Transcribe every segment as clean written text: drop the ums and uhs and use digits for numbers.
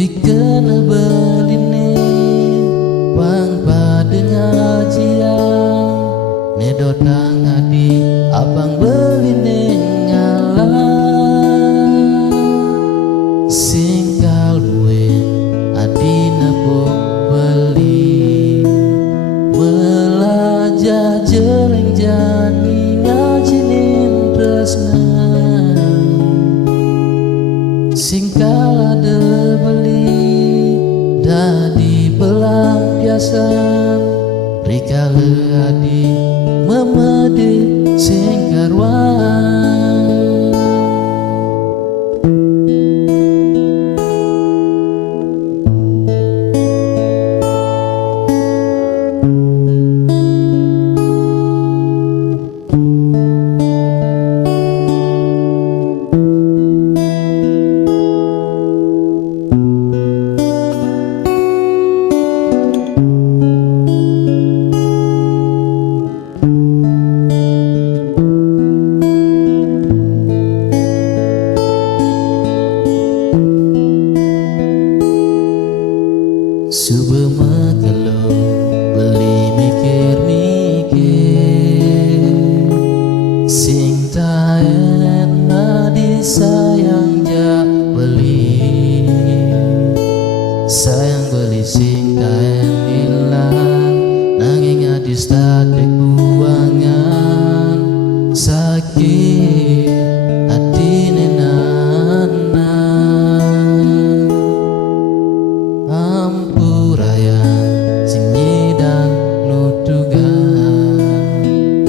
dikena beline pang padenga jiang nedotang adi abang beline ngalah singkal buen adina pok beli melajah jeleng jani ngajinin tresna singkal ada beli dadi pelampiasan rikale adi memede singkarwan Subema kalau beli mikir-mikir sing taen adi sayang ja beli sayang beli sing taen ilang nanging adi statek buangan sakit hati nenana ampurayan sing nyidang nutugan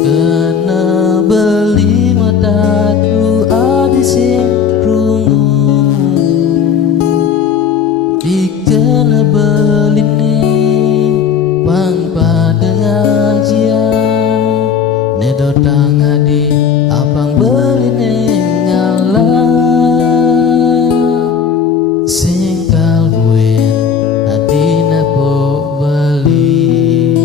kena beli mataku adi sing rungu dikena beline pang padenga jiang nedotang adi abang beline ngalah singkal buen adina pok beli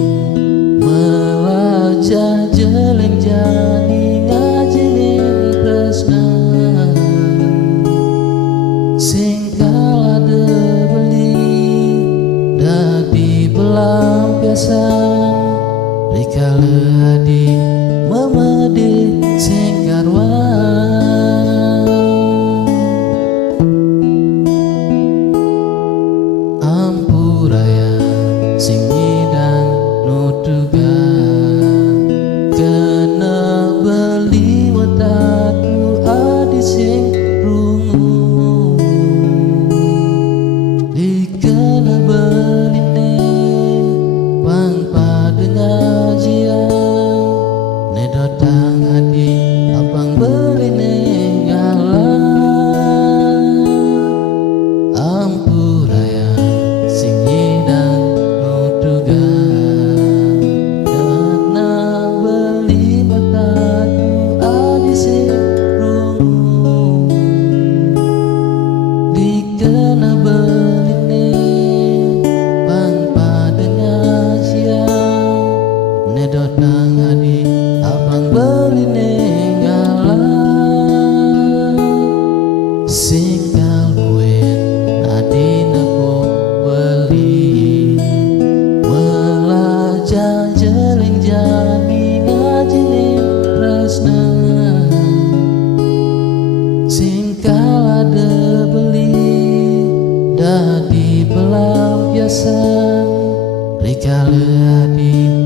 melajah jeleng jani ngajinin tresna singkal ada beli dadi pelampiasan rikale adi memede singkarwan ampuraya sing nyidang nutugan kena beli mataku adi sing rungu dikena beline pang padenga jiang nedotang adi abang beline ngalah ampuraya sing nyidang nutugan kena beli mataku adi sing rungu dikena beline pang padenga jiang nedotang adi abang beline ngalah singkal buen adina pok beli melajah jeleng jani ngajinin tresna singkal ada beli dadi pelampiasan rikale adi